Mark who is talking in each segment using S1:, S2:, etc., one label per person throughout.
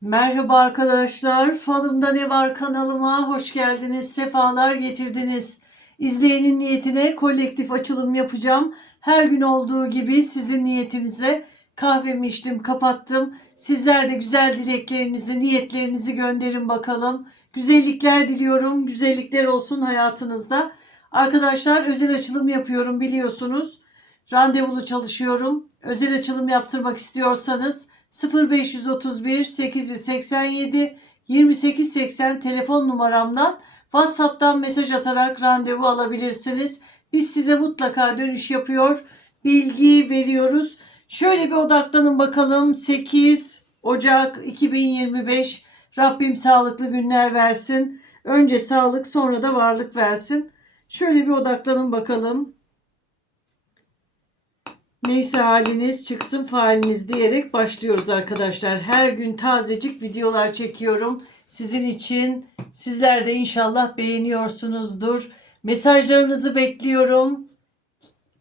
S1: Merhaba arkadaşlar, Falımda Ne Var kanalıma hoş geldiniz, sefalar getirdiniz. İzleyenin niyetine kolektif açılım yapacağım. Her gün olduğu gibi sizin niyetinize kahvemi içtim, kapattım. Sizler de güzel dileklerinizi, niyetlerinizi gönderin bakalım. Güzellikler diliyorum, güzellikler olsun hayatınızda. Arkadaşlar özel açılım yapıyorum biliyorsunuz. Randevulu çalışıyorum. Özel açılım yaptırmak istiyorsanız 0531 887 2880 telefon numaramdan WhatsApp'tan mesaj atarak randevu alabilirsiniz. Biz size mutlaka dönüş yapıyor, bilgi veriyoruz. Şöyle bir odaklanın bakalım. 8 Ocak 2025 Rabbim sağlıklı günler versin. Önce sağlık sonra da varlık versin. Şöyle bir odaklanın bakalım. Neyse haliniz çıksın faaliniz diyerek başlıyoruz arkadaşlar. Her gün tazecik videolar çekiyorum sizin için. Sizler de inşallah beğeniyorsunuzdur. Mesajlarınızı bekliyorum.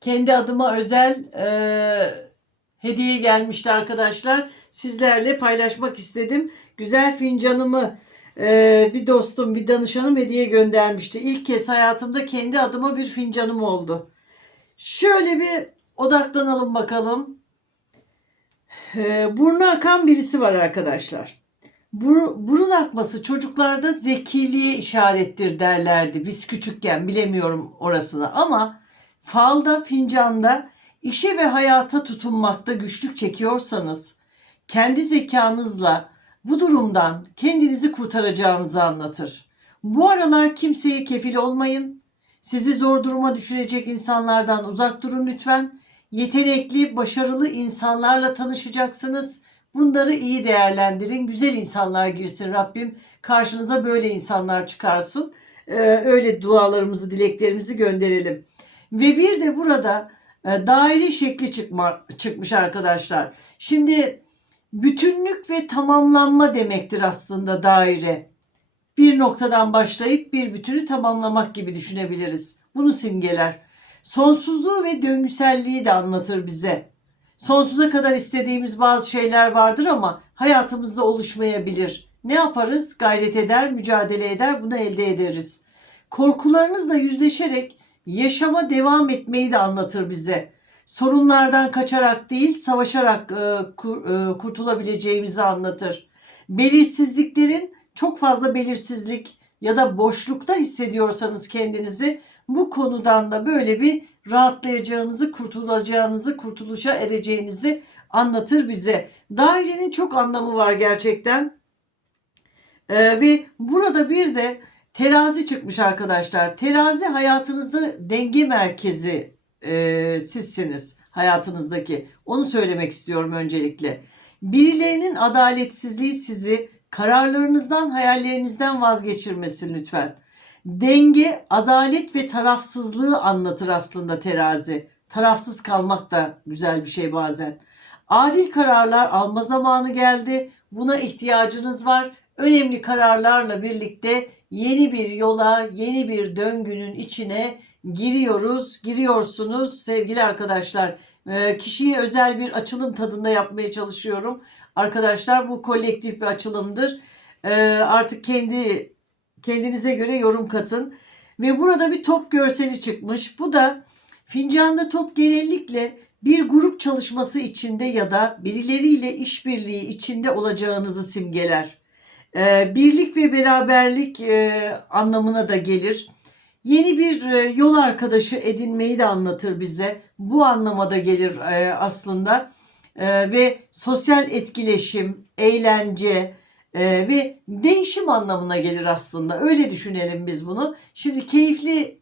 S1: Kendi adıma özel e, hediye gelmişti arkadaşlar. Sizlerle paylaşmak istedim. Güzel fincanımı e, bir dostum, bir danışanım hediye göndermişti. İlk kez hayatımda kendi adıma bir fincanım oldu. Şöyle bir odaklanalım bakalım. Ee, burnu akan birisi var arkadaşlar. Bur- burun akması çocuklarda zekiliğe işarettir derlerdi. Biz küçükken bilemiyorum orasını ama falda, fincanda işe ve hayata tutunmakta güçlük çekiyorsanız kendi zekanızla bu durumdan kendinizi kurtaracağınızı anlatır. Bu aralar kimseye kefil olmayın. Sizi zor duruma düşürecek insanlardan uzak durun lütfen. Yetenekli, başarılı insanlarla tanışacaksınız. Bunları iyi değerlendirin. Güzel insanlar girsin Rabbim. Karşınıza böyle insanlar çıkarsın. Ee, öyle dualarımızı, dileklerimizi gönderelim. Ve bir de burada e, daire şekli çıkma, çıkmış arkadaşlar. Şimdi bütünlük ve tamamlanma demektir aslında daire. Bir noktadan başlayıp bir bütünü tamamlamak gibi düşünebiliriz. Bunu simgeler. Sonsuzluğu ve döngüselliği de anlatır bize. Sonsuza kadar istediğimiz bazı şeyler vardır ama hayatımızda oluşmayabilir. Ne yaparız? Gayret eder, mücadele eder, bunu elde ederiz. Korkularınızla yüzleşerek yaşama devam etmeyi de anlatır bize. Sorunlardan kaçarak değil, savaşarak e, e, kurtulabileceğimizi anlatır. Belirsizliklerin çok fazla belirsizlik ya da boşlukta hissediyorsanız kendinizi bu konudan da böyle bir rahatlayacağınızı, kurtulacağınızı, kurtuluşa ereceğinizi anlatır bize. Dairenin çok anlamı var gerçekten. Ee, ve burada bir de terazi çıkmış arkadaşlar. Terazi hayatınızda denge merkezi e, sizsiniz hayatınızdaki. Onu söylemek istiyorum öncelikle. Birilerinin adaletsizliği sizi kararlarınızdan, hayallerinizden vazgeçirmesin lütfen. Denge, adalet ve tarafsızlığı anlatır aslında terazi. Tarafsız kalmak da güzel bir şey bazen. Adil kararlar alma zamanı geldi. Buna ihtiyacınız var. Önemli kararlarla birlikte yeni bir yola, yeni bir döngünün içine giriyoruz, giriyorsunuz sevgili arkadaşlar. Ee, kişiye özel bir açılım tadında yapmaya çalışıyorum. Arkadaşlar bu kolektif bir açılımdır. Ee, artık kendi kendinize göre yorum katın. Ve burada bir top görseli çıkmış. Bu da fincanda top genellikle bir grup çalışması içinde ya da birileriyle işbirliği içinde olacağınızı simgeler. Ee, birlik ve beraberlik e, anlamına da gelir. Yeni bir e, yol arkadaşı edinmeyi de anlatır bize. Bu anlamada gelir e, aslında. E, ve sosyal etkileşim, eğlence ve değişim anlamına gelir aslında. Öyle düşünelim biz bunu. Şimdi keyifli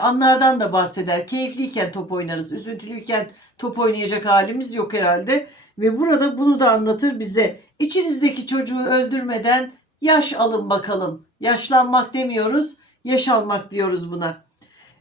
S1: anlardan da bahseder. Keyifliyken top oynarız. Üzüntülüyken top oynayacak halimiz yok herhalde. Ve burada bunu da anlatır bize. İçinizdeki çocuğu öldürmeden yaş alın bakalım. Yaşlanmak demiyoruz yaş almak diyoruz buna.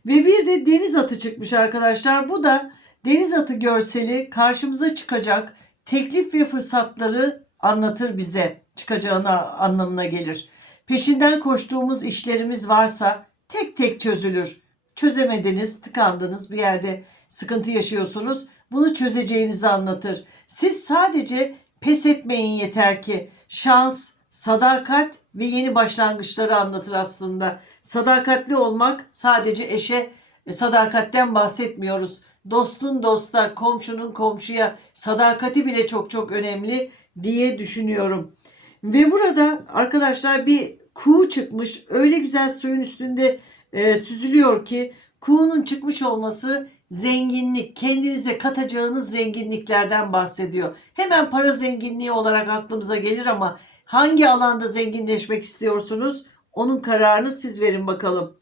S1: Ve bir de deniz atı çıkmış arkadaşlar. Bu da deniz atı görseli karşımıza çıkacak teklif ve fırsatları anlatır bize. Çıkacağına anlamına gelir. Peşinden koştuğumuz işlerimiz varsa tek tek çözülür. Çözemediniz, tıkandınız, bir yerde sıkıntı yaşıyorsunuz. Bunu çözeceğinizi anlatır. Siz sadece Pes etmeyin yeter ki. Şans, sadakat ve yeni başlangıçları anlatır aslında. Sadakatli olmak sadece eşe e, sadakatten bahsetmiyoruz. Dostun dosta, komşunun komşuya sadakati bile çok çok önemli diye düşünüyorum. Ve burada arkadaşlar bir kuğu çıkmış. Öyle güzel suyun üstünde e, süzülüyor ki kuğunun çıkmış olması zenginlik, kendinize katacağınız zenginliklerden bahsediyor. Hemen para zenginliği olarak aklımıza gelir ama hangi alanda zenginleşmek istiyorsunuz? Onun kararını siz verin bakalım.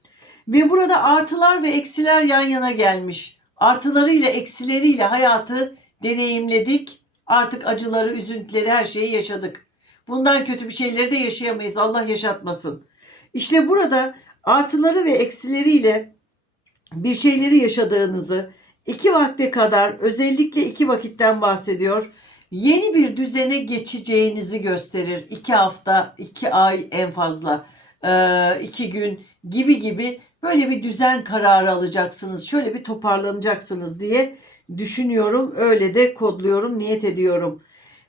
S1: Ve burada artılar ve eksiler yan yana gelmiş. Artılarıyla eksileriyle hayatı deneyimledik. Artık acıları, üzüntüleri her şeyi yaşadık. Bundan kötü bir şeyleri de yaşayamayız. Allah yaşatmasın. İşte burada artıları ve eksileriyle bir şeyleri yaşadığınızı iki vakte kadar özellikle iki vakitten bahsediyor. Yeni bir düzene geçeceğinizi gösterir. İki hafta, iki ay en fazla, ee, iki gün gibi gibi böyle bir düzen kararı alacaksınız. Şöyle bir toparlanacaksınız diye düşünüyorum. Öyle de kodluyorum, niyet ediyorum.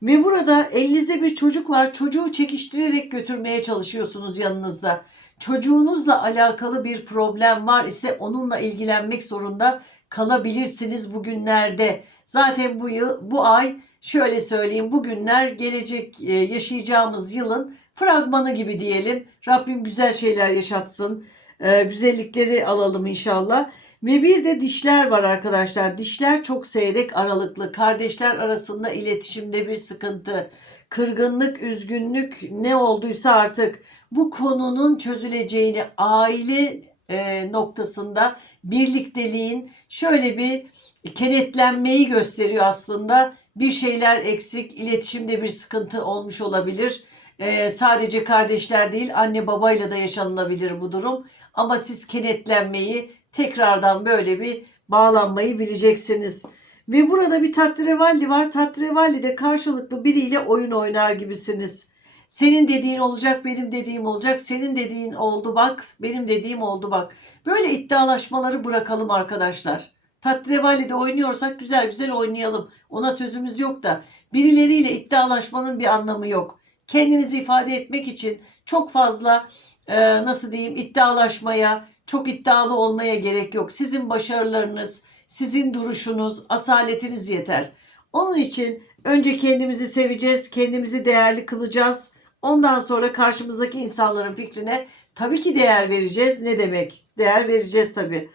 S1: Ve burada elinizde bir çocuk var. Çocuğu çekiştirerek götürmeye çalışıyorsunuz yanınızda. Çocuğunuzla alakalı bir problem var ise onunla ilgilenmek zorunda kalabilirsiniz bugünlerde. Zaten bu yıl, bu ay şöyle söyleyeyim bugünler gelecek e, yaşayacağımız yılın fragmanı gibi diyelim. Rabbim güzel şeyler yaşatsın. E, güzellikleri alalım inşallah. Ve bir de dişler var arkadaşlar. Dişler çok seyrek aralıklı. Kardeşler arasında iletişimde bir sıkıntı. Kırgınlık, üzgünlük ne olduysa artık bu konunun çözüleceğini aile e, noktasında birlikteliğin şöyle bir kenetlenmeyi gösteriyor aslında. Bir şeyler eksik, iletişimde bir sıkıntı olmuş olabilir. E, sadece kardeşler değil anne babayla da yaşanılabilir bu durum. Ama siz kenetlenmeyi tekrardan böyle bir bağlanmayı bileceksiniz. Ve burada bir tattrevalli var. Tattrevalli de karşılıklı biriyle oyun oynar gibisiniz. Senin dediğin olacak, benim dediğim olacak. Senin dediğin oldu bak, benim dediğim oldu bak. Böyle iddialaşmaları bırakalım arkadaşlar. Tatrevali'de oynuyorsak güzel güzel oynayalım. Ona sözümüz yok da birileriyle iddialaşmanın bir anlamı yok. Kendinizi ifade etmek için çok fazla e, nasıl diyeyim iddialaşmaya, çok iddialı olmaya gerek yok. Sizin başarılarınız, sizin duruşunuz, asaletiniz yeter. Onun için önce kendimizi seveceğiz, kendimizi değerli kılacağız. Ondan sonra karşımızdaki insanların fikrine tabii ki değer vereceğiz. Ne demek? Değer vereceğiz tabii.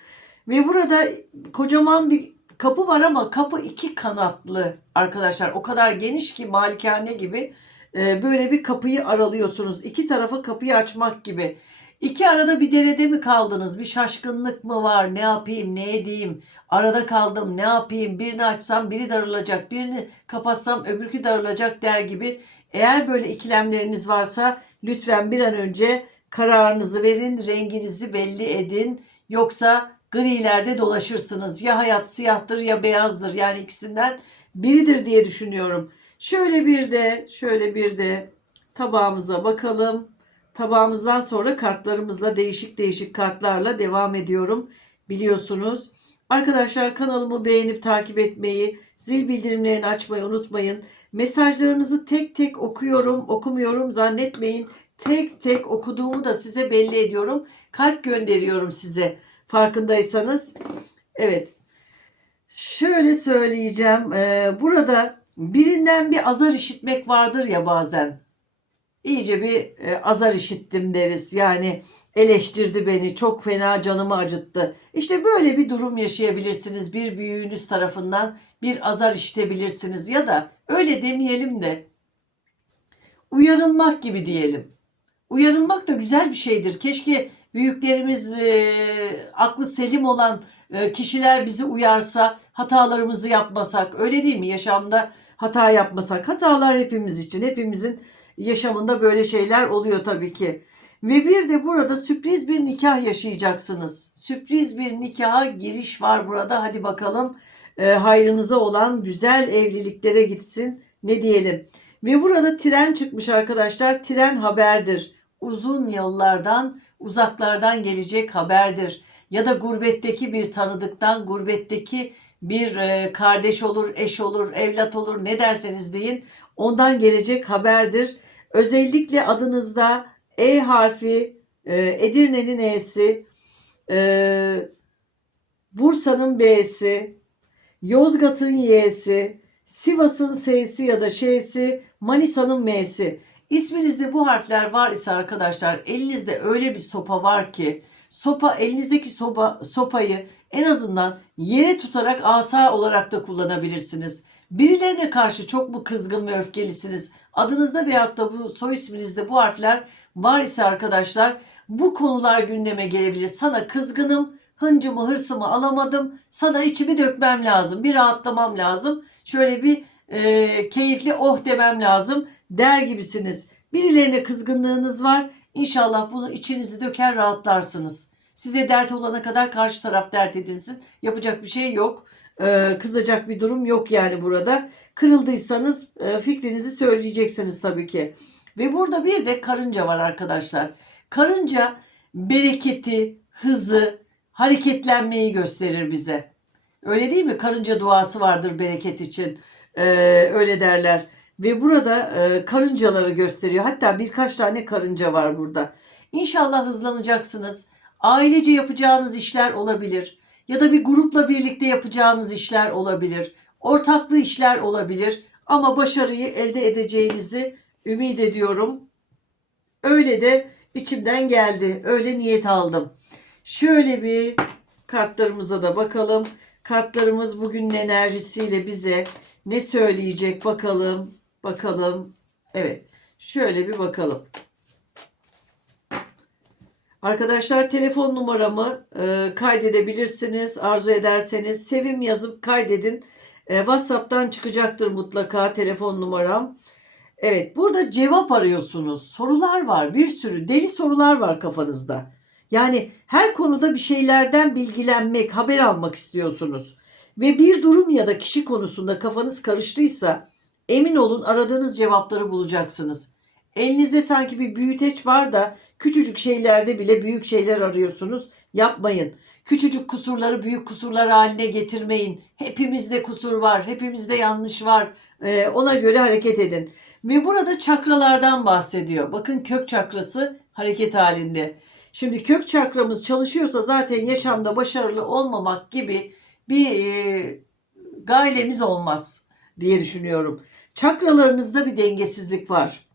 S1: Ve burada kocaman bir kapı var ama kapı iki kanatlı arkadaşlar. O kadar geniş ki malikane gibi e, böyle bir kapıyı aralıyorsunuz. İki tarafa kapıyı açmak gibi. İki arada bir derede mi kaldınız? Bir şaşkınlık mı var? Ne yapayım, ne edeyim? Arada kaldım, ne yapayım? Birini açsam biri darılacak, birini kapatsam öbürkü darılacak der gibi. Eğer böyle ikilemleriniz varsa lütfen bir an önce kararınızı verin, renginizi belli edin. Yoksa grilerde dolaşırsınız. Ya hayat siyahtır ya beyazdır. Yani ikisinden biridir diye düşünüyorum. Şöyle bir de, şöyle bir de tabağımıza bakalım. Tabağımızdan sonra kartlarımızla değişik değişik kartlarla devam ediyorum. Biliyorsunuz. Arkadaşlar kanalımı beğenip takip etmeyi, zil bildirimlerini açmayı unutmayın. Mesajlarınızı tek tek okuyorum, okumuyorum zannetmeyin. Tek tek okuduğumu da size belli ediyorum. Kalp gönderiyorum size farkındaysanız. Evet. Şöyle söyleyeceğim. Ee, burada birinden bir azar işitmek vardır ya bazen iyice bir e, azar işittim deriz. Yani eleştirdi beni, çok fena canımı acıttı. İşte böyle bir durum yaşayabilirsiniz. Bir büyüğünüz tarafından bir azar işitebilirsiniz ya da öyle demeyelim de uyarılmak gibi diyelim. Uyarılmak da güzel bir şeydir. Keşke büyüklerimiz e, aklı selim olan e, kişiler bizi uyarsa, hatalarımızı yapmasak. Öyle değil mi? Yaşamda hata yapmasak. Hatalar hepimiz için, hepimizin yaşamında böyle şeyler oluyor tabii ki. Ve bir de burada sürpriz bir nikah yaşayacaksınız. Sürpriz bir nikaha giriş var burada. Hadi bakalım e, hayrınıza olan güzel evliliklere gitsin. Ne diyelim. Ve burada tren çıkmış arkadaşlar. Tren haberdir. Uzun yollardan, uzaklardan gelecek haberdir. Ya da gurbetteki bir tanıdıktan, gurbetteki bir e, kardeş olur, eş olur, evlat olur ne derseniz deyin ondan gelecek haberdir. Özellikle adınızda E harfi, e, Edirne'nin E'si, e, Bursa'nın B'si, Yozgat'ın Y'si, Sivas'ın S'si ya da Ş'si, Manisa'nın M'si. İsminizde bu harfler var ise arkadaşlar elinizde öyle bir sopa var ki sopa elinizdeki sopa, sopayı en azından yere tutarak asa olarak da kullanabilirsiniz. Birilerine karşı çok mu kızgın ve öfkelisiniz? Adınızda veyahut da bu soy isminizde bu harfler var ise arkadaşlar bu konular gündeme gelebilir. Sana kızgınım, hıncımı hırsımı alamadım. Sana içimi dökmem lazım. Bir rahatlamam lazım. Şöyle bir e, keyifli oh demem lazım der gibisiniz. Birilerine kızgınlığınız var. İnşallah bunu içinizi döker rahatlarsınız. Size dert olana kadar karşı taraf dert edinsin. Yapacak bir şey yok. Ee, kızacak bir durum yok yani burada. Kırıldıysanız e, fikrinizi söyleyeceksiniz tabii ki. Ve burada bir de karınca var arkadaşlar. Karınca bereketi, hızı, hareketlenmeyi gösterir bize. Öyle değil mi? Karınca duası vardır bereket için. Ee, öyle derler. Ve burada e, karıncaları gösteriyor. Hatta birkaç tane karınca var burada. İnşallah hızlanacaksınız. Ailece yapacağınız işler olabilir. Ya da bir grupla birlikte yapacağınız işler olabilir. Ortaklı işler olabilir. Ama başarıyı elde edeceğinizi ümit ediyorum. Öyle de içimden geldi. Öyle niyet aldım. Şöyle bir kartlarımıza da bakalım. Kartlarımız bugünün enerjisiyle bize ne söyleyecek bakalım. Bakalım. Evet. Şöyle bir bakalım. Arkadaşlar telefon numaramı e, kaydedebilirsiniz. Arzu ederseniz sevim yazıp kaydedin. E, WhatsApp'tan çıkacaktır mutlaka telefon numaram. Evet burada cevap arıyorsunuz. Sorular var bir sürü deli sorular var kafanızda. Yani her konuda bir şeylerden bilgilenmek, haber almak istiyorsunuz. Ve bir durum ya da kişi konusunda kafanız karıştıysa emin olun aradığınız cevapları bulacaksınız. Elinizde sanki bir büyüteç var da küçücük şeylerde bile büyük şeyler arıyorsunuz. Yapmayın. Küçücük kusurları büyük kusurlar haline getirmeyin. Hepimizde kusur var, hepimizde yanlış var. Ee, ona göre hareket edin. Ve burada çakralardan bahsediyor. Bakın kök çakrası hareket halinde. Şimdi kök çakramız çalışıyorsa zaten yaşamda başarılı olmamak gibi bir e, gailemiz olmaz diye düşünüyorum. Çakralarınızda bir dengesizlik var.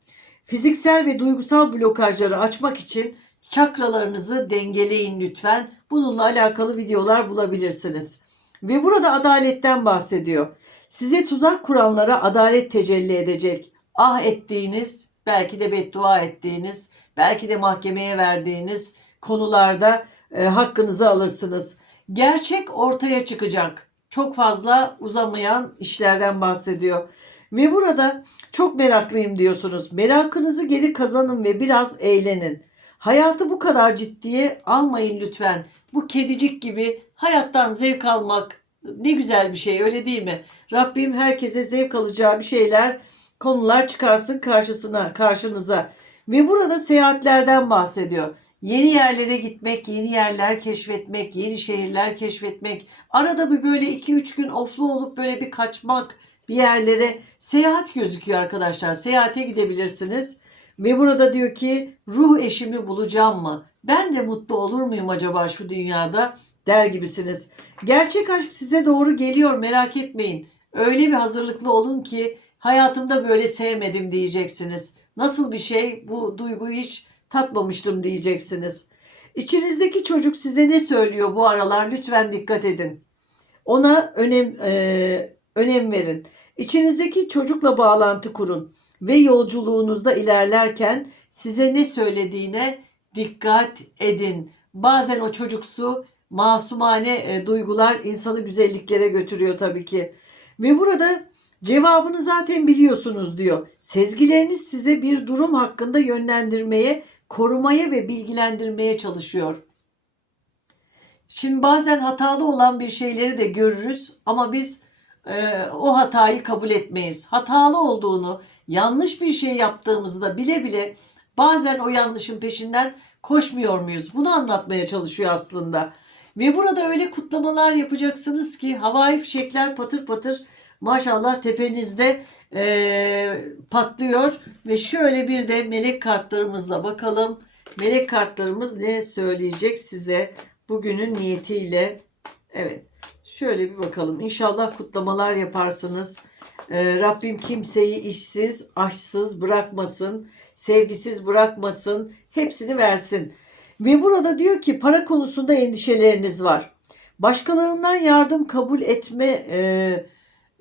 S1: Fiziksel ve duygusal blokajları açmak için çakralarınızı dengeleyin lütfen. Bununla alakalı videolar bulabilirsiniz. Ve burada adaletten bahsediyor. Size tuzak kuranlara adalet tecelli edecek. Ah ettiğiniz, belki de beddua ettiğiniz, belki de mahkemeye verdiğiniz konularda e, hakkınızı alırsınız. Gerçek ortaya çıkacak. Çok fazla uzamayan işlerden bahsediyor. Ve burada çok meraklıyım diyorsunuz. Merakınızı geri kazanın ve biraz eğlenin. Hayatı bu kadar ciddiye almayın lütfen. Bu kedicik gibi hayattan zevk almak ne güzel bir şey öyle değil mi? Rabbim herkese zevk alacağı bir şeyler, konular çıkarsın karşısına, karşınıza. Ve burada seyahatlerden bahsediyor. Yeni yerlere gitmek, yeni yerler keşfetmek, yeni şehirler keşfetmek. Arada bir böyle 2-3 gün oflu olup böyle bir kaçmak, bir yerlere seyahat gözüküyor arkadaşlar. Seyahate gidebilirsiniz. Ve burada diyor ki ruh eşimi bulacağım mı? Ben de mutlu olur muyum acaba şu dünyada? Der gibisiniz. Gerçek aşk size doğru geliyor merak etmeyin. Öyle bir hazırlıklı olun ki hayatımda böyle sevmedim diyeceksiniz. Nasıl bir şey bu duyguyu hiç tatmamıştım diyeceksiniz. İçinizdeki çocuk size ne söylüyor bu aralar lütfen dikkat edin. Ona önem e, önem verin. İçinizdeki çocukla bağlantı kurun ve yolculuğunuzda ilerlerken size ne söylediğine dikkat edin. Bazen o çocuksu masumane e, duygular insanı güzelliklere götürüyor tabii ki. Ve burada cevabını zaten biliyorsunuz diyor. Sezgileriniz size bir durum hakkında yönlendirmeye, korumaya ve bilgilendirmeye çalışıyor. Şimdi bazen hatalı olan bir şeyleri de görürüz ama biz e, o hatayı kabul etmeyiz. Hatalı olduğunu, yanlış bir şey yaptığımızı da bile bile bazen o yanlışın peşinden koşmuyor muyuz? Bunu anlatmaya çalışıyor aslında. Ve burada öyle kutlamalar yapacaksınız ki havai fişekler patır patır Maşallah tepenizde eee, patlıyor ve şöyle bir de melek kartlarımızla bakalım. Melek kartlarımız ne söyleyecek size bugünün niyetiyle? Evet. Şöyle bir bakalım. İnşallah kutlamalar yaparsınız. Ee, Rabbim kimseyi işsiz, aşsız bırakmasın, sevgisiz bırakmasın, hepsini versin. Ve burada diyor ki para konusunda endişeleriniz var. Başkalarından yardım kabul etme e,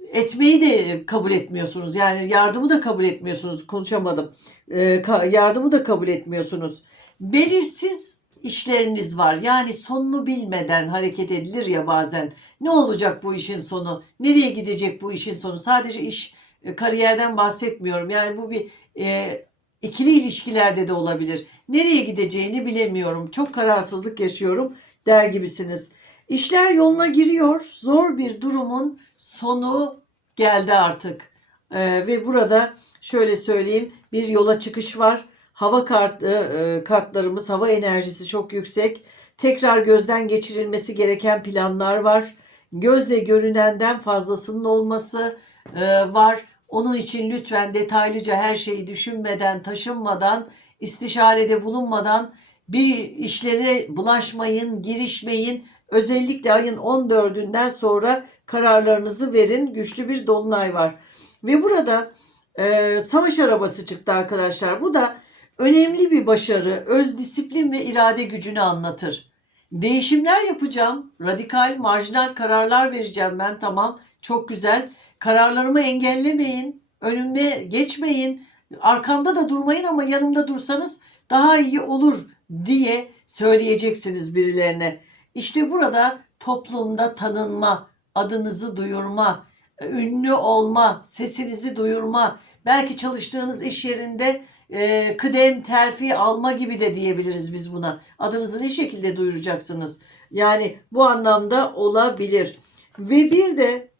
S1: etmeyi de kabul etmiyorsunuz. Yani yardımı da kabul etmiyorsunuz. Konuşamadım. Ka- yardımı da kabul etmiyorsunuz. Belirsiz işleriniz var. Yani sonunu bilmeden hareket edilir ya bazen. Ne olacak bu işin sonu? Nereye gidecek bu işin sonu? Sadece iş e, kariyerden bahsetmiyorum. Yani bu bir e, ikili ilişkilerde de olabilir. Nereye gideceğini bilemiyorum. Çok kararsızlık yaşıyorum der gibisiniz. İşler yoluna giriyor. Zor bir durumun sonu geldi artık. Ee, ve burada şöyle söyleyeyim bir yola çıkış var. Hava kart, e, kartlarımız, hava enerjisi çok yüksek. Tekrar gözden geçirilmesi gereken planlar var. Gözle görünenden fazlasının olması e, var. Onun için lütfen detaylıca her şeyi düşünmeden, taşınmadan, istişarede bulunmadan bir işlere bulaşmayın, girişmeyin. Özellikle ayın 14'ünden sonra kararlarınızı verin. Güçlü bir dolunay var. Ve burada e, savaş arabası çıktı arkadaşlar. Bu da önemli bir başarı, öz disiplin ve irade gücünü anlatır. Değişimler yapacağım. Radikal, marjinal kararlar vereceğim ben. Tamam, çok güzel. Kararlarımı engellemeyin. Önüme geçmeyin. Arkamda da durmayın ama yanımda dursanız daha iyi olur diye söyleyeceksiniz birilerine. İşte burada toplumda tanınma, adınızı duyurma, ünlü olma, sesinizi duyurma, belki çalıştığınız iş yerinde e, kıdem terfi alma gibi de diyebiliriz biz buna. Adınızı ne şekilde duyuracaksınız? Yani bu anlamda olabilir. Ve bir de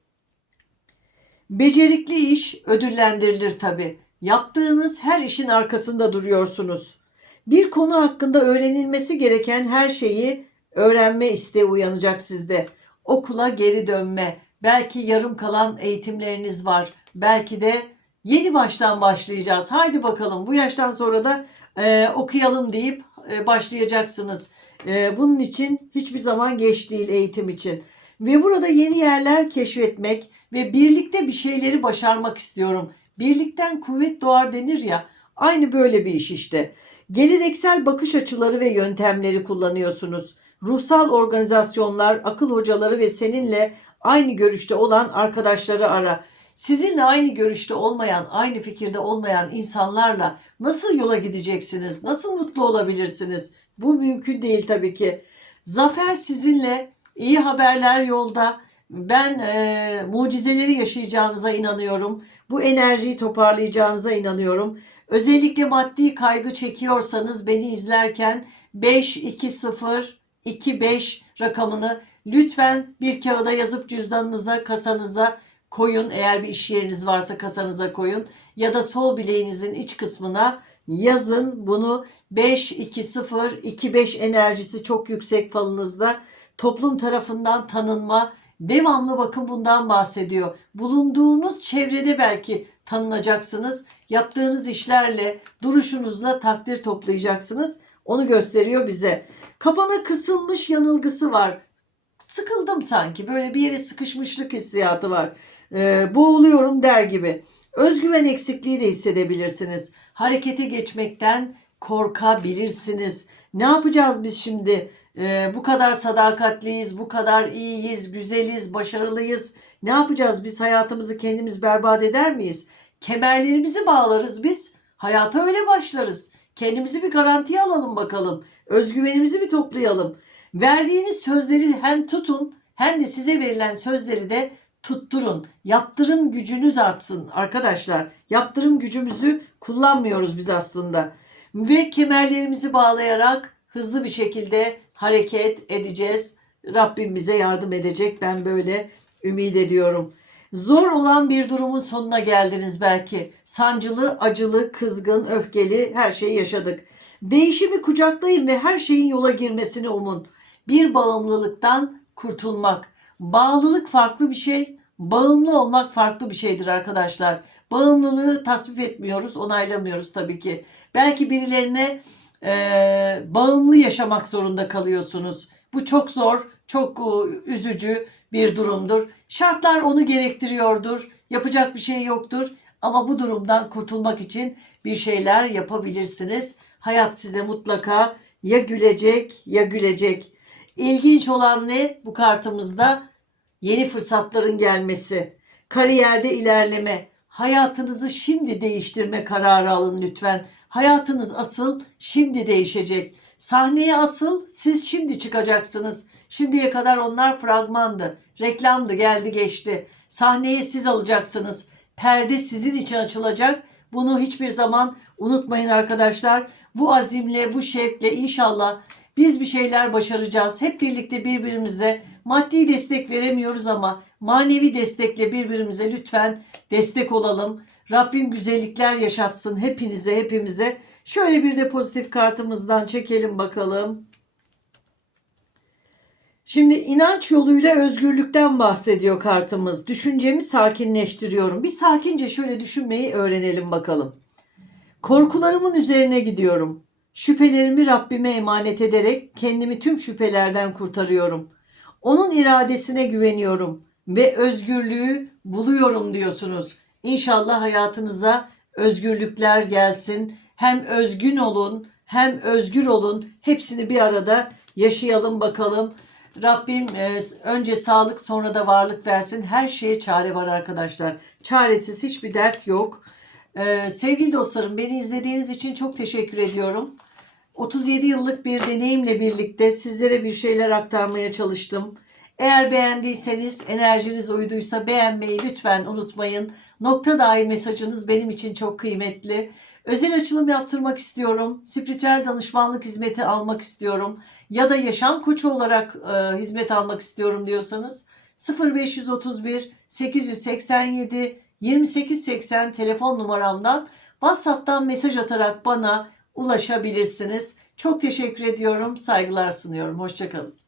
S1: becerikli iş ödüllendirilir tabii. Yaptığınız her işin arkasında duruyorsunuz. Bir konu hakkında öğrenilmesi gereken her şeyi öğrenme isteği uyanacak sizde. Okula geri dönme, belki yarım kalan eğitimleriniz var. Belki de yeni baştan başlayacağız. Haydi bakalım bu yaştan sonra da e, okuyalım deyip e, başlayacaksınız. E, bunun için hiçbir zaman geç değil eğitim için. Ve burada yeni yerler keşfetmek ve birlikte bir şeyleri başarmak istiyorum. Birlikten kuvvet doğar denir ya. Aynı böyle bir iş işte. Geleneksel bakış açıları ve yöntemleri kullanıyorsunuz. Ruhsal organizasyonlar, akıl hocaları ve seninle aynı görüşte olan arkadaşları ara. Sizinle aynı görüşte olmayan, aynı fikirde olmayan insanlarla nasıl yola gideceksiniz? Nasıl mutlu olabilirsiniz? Bu mümkün değil tabii ki. Zafer sizinle, iyi haberler yolda. Ben e, mucizeleri yaşayacağınıza inanıyorum. Bu enerjiyi toparlayacağınıza inanıyorum. Özellikle maddi kaygı çekiyorsanız beni izlerken 52025 rakamını lütfen bir kağıda yazıp cüzdanınıza, kasanıza koyun. Eğer bir iş yeriniz varsa kasanıza koyun. Ya da sol bileğinizin iç kısmına yazın bunu 52025 enerjisi çok yüksek falınızda. Toplum tarafından tanınma, devamlı bakın bundan bahsediyor. Bulunduğunuz çevrede belki tanınacaksınız. Yaptığınız işlerle, duruşunuzla takdir toplayacaksınız. Onu gösteriyor bize. Kapana kısılmış yanılgısı var. Sıkıldım sanki. Böyle bir yere sıkışmışlık hissiyatı var. Ee, boğuluyorum der gibi. Özgüven eksikliği de hissedebilirsiniz. Harekete geçmekten korkabilirsiniz. Ne yapacağız biz şimdi? Ee, bu kadar sadakatliyiz, bu kadar iyiyiz, güzeliz, başarılıyız. Ne yapacağız? Biz hayatımızı kendimiz berbat eder miyiz? Kemerlerimizi bağlarız biz. Hayata öyle başlarız. Kendimizi bir garantiye alalım bakalım. Özgüvenimizi bir toplayalım. Verdiğiniz sözleri hem tutun hem de size verilen sözleri de tutturun. Yaptırım gücünüz artsın arkadaşlar. Yaptırım gücümüzü kullanmıyoruz biz aslında. Ve kemerlerimizi bağlayarak hızlı bir şekilde hareket edeceğiz. Rabbim bize yardım edecek. Ben böyle ümit ediyorum. Zor olan bir durumun sonuna geldiniz belki. Sancılı, acılı, kızgın, öfkeli her şeyi yaşadık. Değişimi kucaklayın ve her şeyin yola girmesini umun. Bir bağımlılıktan kurtulmak. Bağlılık farklı bir şey, Bağımlı olmak farklı bir şeydir arkadaşlar. Bağımlılığı tasvip etmiyoruz, onaylamıyoruz tabii ki. Belki birilerine eee, bağımlı yaşamak zorunda kalıyorsunuz. Bu çok zor, çok e, üzücü bir durumdur. Şartlar onu gerektiriyordur. Yapacak bir şey yoktur. Ama bu durumdan kurtulmak için bir şeyler yapabilirsiniz. Hayat size mutlaka ya gülecek ya gülecek. İlginç olan ne bu kartımızda? Yeni fırsatların gelmesi, kariyerde ilerleme, hayatınızı şimdi değiştirme kararı alın lütfen. Hayatınız asıl şimdi değişecek. Sahneye asıl siz şimdi çıkacaksınız. Şimdiye kadar onlar fragmandı, reklamdı, geldi geçti. Sahneye siz alacaksınız. Perde sizin için açılacak. Bunu hiçbir zaman unutmayın arkadaşlar. Bu azimle, bu şevkle inşallah biz bir şeyler başaracağız. Hep birlikte birbirimize maddi destek veremiyoruz ama manevi destekle birbirimize lütfen destek olalım. Rabbim güzellikler yaşatsın hepinize, hepimize. Şöyle bir de pozitif kartımızdan çekelim bakalım. Şimdi inanç yoluyla özgürlükten bahsediyor kartımız. Düşüncemi sakinleştiriyorum. Bir sakince şöyle düşünmeyi öğrenelim bakalım. Korkularımın üzerine gidiyorum. Şüphelerimi Rabbime emanet ederek kendimi tüm şüphelerden kurtarıyorum. Onun iradesine güveniyorum ve özgürlüğü buluyorum diyorsunuz. İnşallah hayatınıza özgürlükler gelsin. Hem özgün olun, hem özgür olun. Hepsini bir arada yaşayalım bakalım. Rabbim e, önce sağlık sonra da varlık versin. Her şeye çare var arkadaşlar. Çaresiz hiçbir dert yok. Ee, sevgili dostlarım beni izlediğiniz için çok teşekkür ediyorum. 37 yıllık bir deneyimle birlikte sizlere bir şeyler aktarmaya çalıştım. Eğer beğendiyseniz, enerjiniz uyduysa beğenmeyi lütfen unutmayın. Nokta dahi mesajınız benim için çok kıymetli. Özel açılım yaptırmak istiyorum. Spiritüel danışmanlık hizmeti almak istiyorum. Ya da yaşam koçu olarak e, hizmet almak istiyorum diyorsanız 0531 887 2880 telefon numaramdan WhatsApp'tan mesaj atarak bana ulaşabilirsiniz. Çok teşekkür ediyorum. Saygılar sunuyorum. Hoşçakalın.